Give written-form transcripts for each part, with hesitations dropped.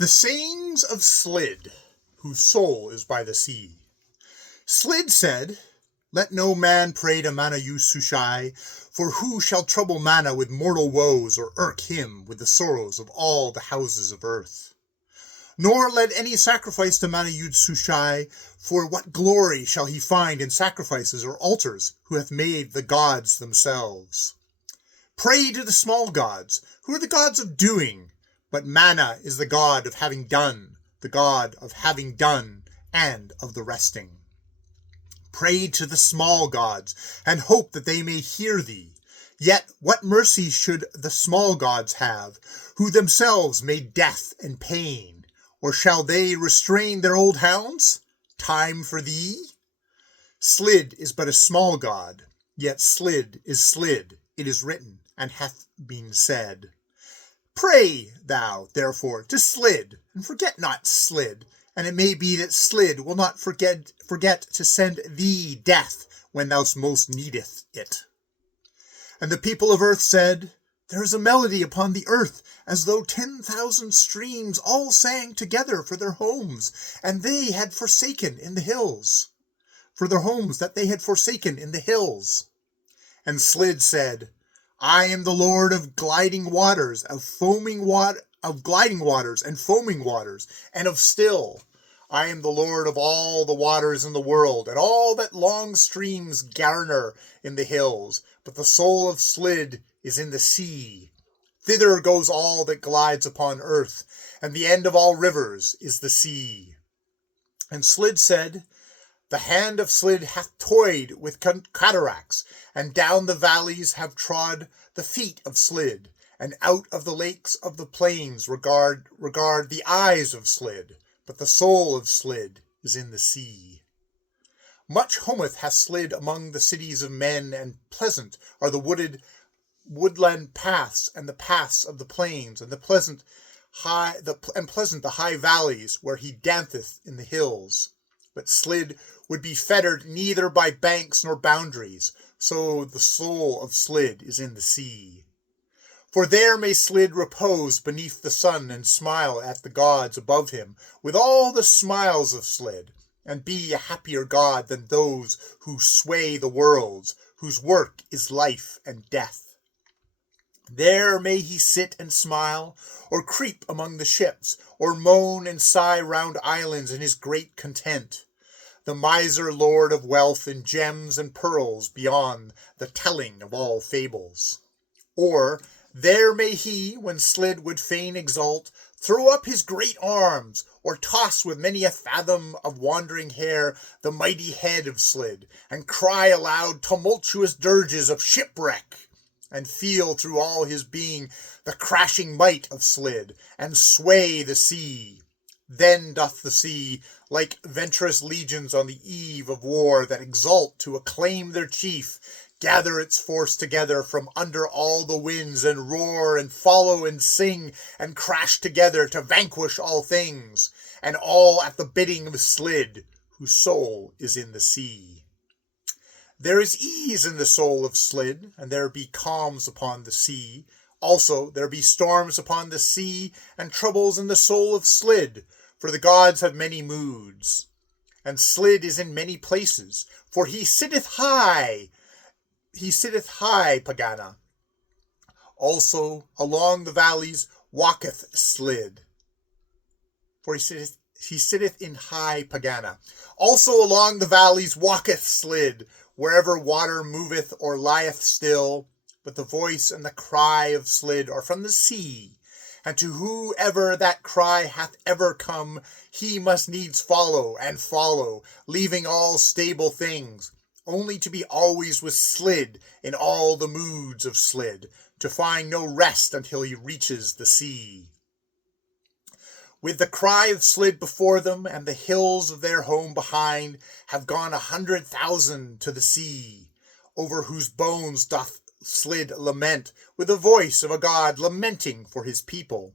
The sayings of Slid, whose soul is by the sea. Slid said, "Let no man pray to Mana-yu-Sushai, for who shall trouble Mana with mortal woes, or irk him with the sorrows of all the houses of earth? Nor let any sacrifice to Mana-yu-Sushai, for what glory shall he find in sacrifices or altars, who hath made the gods themselves? Pray to the small gods, who are the gods of doing, but Mana is the god of having done, the god of having done, and of the resting. Pray to the small gods, and hope that they may hear thee. Yet what mercy should the small gods have, who themselves made death and pain? Or shall they restrain their old hounds? Time for thee? Slid is but a small god, yet Slid is Slid, it is written, and hath been said. Pray thou, therefore, to Slid, and forget not Slid, and it may be that Slid will not forget to send thee death when thou most needeth it." And the people of earth said, "There is a melody upon the earth, as though 10,000 streams all sang together for their homes, and they had forsaken in the hills. For their homes that they had forsaken in the hills." And Slid said, "I am the Lord of gliding waters, gliding waters and foaming waters, and of still. I am the Lord of all the waters in the world, and all that long streams garner in the hills. But the soul of Slid is in the sea. Thither goes all that glides upon earth, and the end of all rivers is the sea." And Slid said, "The hand of Slid hath toyed with cataracts, and down the valleys have trod the feet of Slid, and out of the lakes of the plains regard the eyes of Slid, but the soul of Slid is in the sea. Much hometh hath Slid among the cities of men, and pleasant are the woodland paths, and the paths of the plains, and pleasant the high valleys where he danceth in the hills. But Slid would be fettered neither by banks nor boundaries, so the soul of Slid is in the sea. For there may Slid repose beneath the sun, and smile at the gods above him with all the smiles of Slid, and be a happier god than those who sway the worlds, whose work is life and death. There may he sit and smile, or creep among the ships, or moan and sigh round islands in his great content, the miser lord of wealth in gems and pearls beyond the telling of all fables. Or there may he, when Slid would fain exult, throw up his great arms, or toss with many a fathom of wandering hair the mighty head of Slid, and cry aloud tumultuous dirges of shipwreck, and feel through all his being the crashing might of Slid, and sway the sea. Then doth the sea, like venturous legions on the eve of war that exult to acclaim their chief, gather its force together from under all the winds, and roar and follow and sing and crash together to vanquish all things, and all at the bidding of Slid, whose soul is in the sea. There is ease in the soul of Slid, and there be calms upon the sea. Also there be storms upon the sea, and troubles in the soul of Slid, for the gods have many moods. And Slid is in many places, for he sitteth high, Pagana. Also along the valleys walketh Slid, for he sitteth in high Pagana. Also along the valleys walketh Slid, wherever water moveth or lieth still. But the voice and the cry of Slid are from the sea, and to whoever that cry hath ever come, he must needs follow and follow, leaving all stable things, only to be always with Slid in all the moods of Slid, to find no rest until he reaches the sea. With the cry of Slid before them, and the hills of their home behind, have gone 100,000 to the sea, over whose bones doth Slid lament, with the voice of a god lamenting for his people.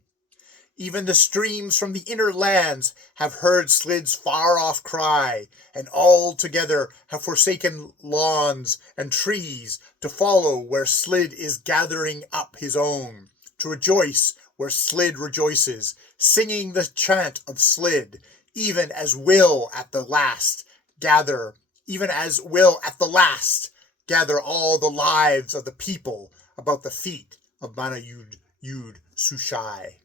Even the streams from the inner lands have heard Slid's far-off cry, and all together have forsaken lawns and trees to follow where Slid is gathering up his own, to rejoice where Slid rejoices, singing the chant of Slid, even as will at the last gather all the lives of the people about the feet of Mana Yud Sushai.